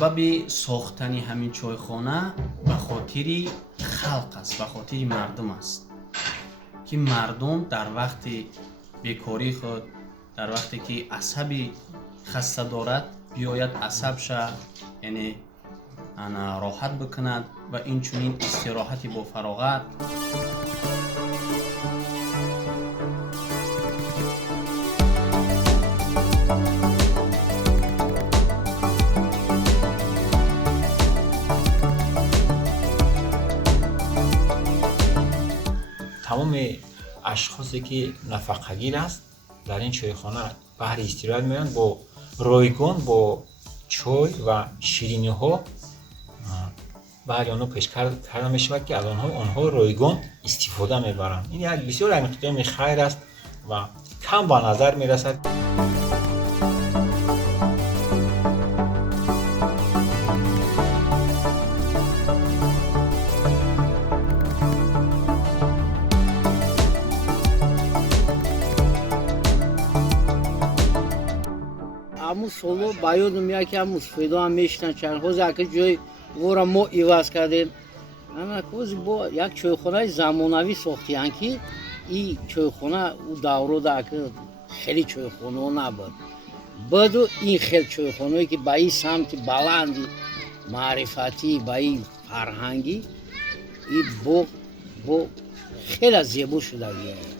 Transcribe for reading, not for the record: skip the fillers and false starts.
سبب ساختن همین چایخانه به خاطر خلق است، به خاطر مردم است که مردم در وقت بیکاری خود، در وقتی که عصبی خسته دارد بیاید عصبش یعنی راحت بکند و این چنین استراحتی با فراغت. تمام اشخاصی که نفقه‌گیر است در این چایخانه بهر استراحت می‌آیند، با رایگان با چای و شیرینی ها برای آنها پیش کرده می‌شود که از آنها رایگان استفاده می‌برند. این یک بسیار اقدام خیر است و کم به نظر می‌رسد. امو سولو باید میاد که امو سفیدا هم میشنن چند خوز اگه جای ورا ما ایواز کردیم. اما کوز با یک چایخانه زمانوی ساختیان که این چایخانه او دورو ده که خیلی چایخانه نبود. بدو این خیلی چایخانه‌ای که با این سمت بلندی معرفتی با این فرهنگی این با خیلی زیبا شده بیاره.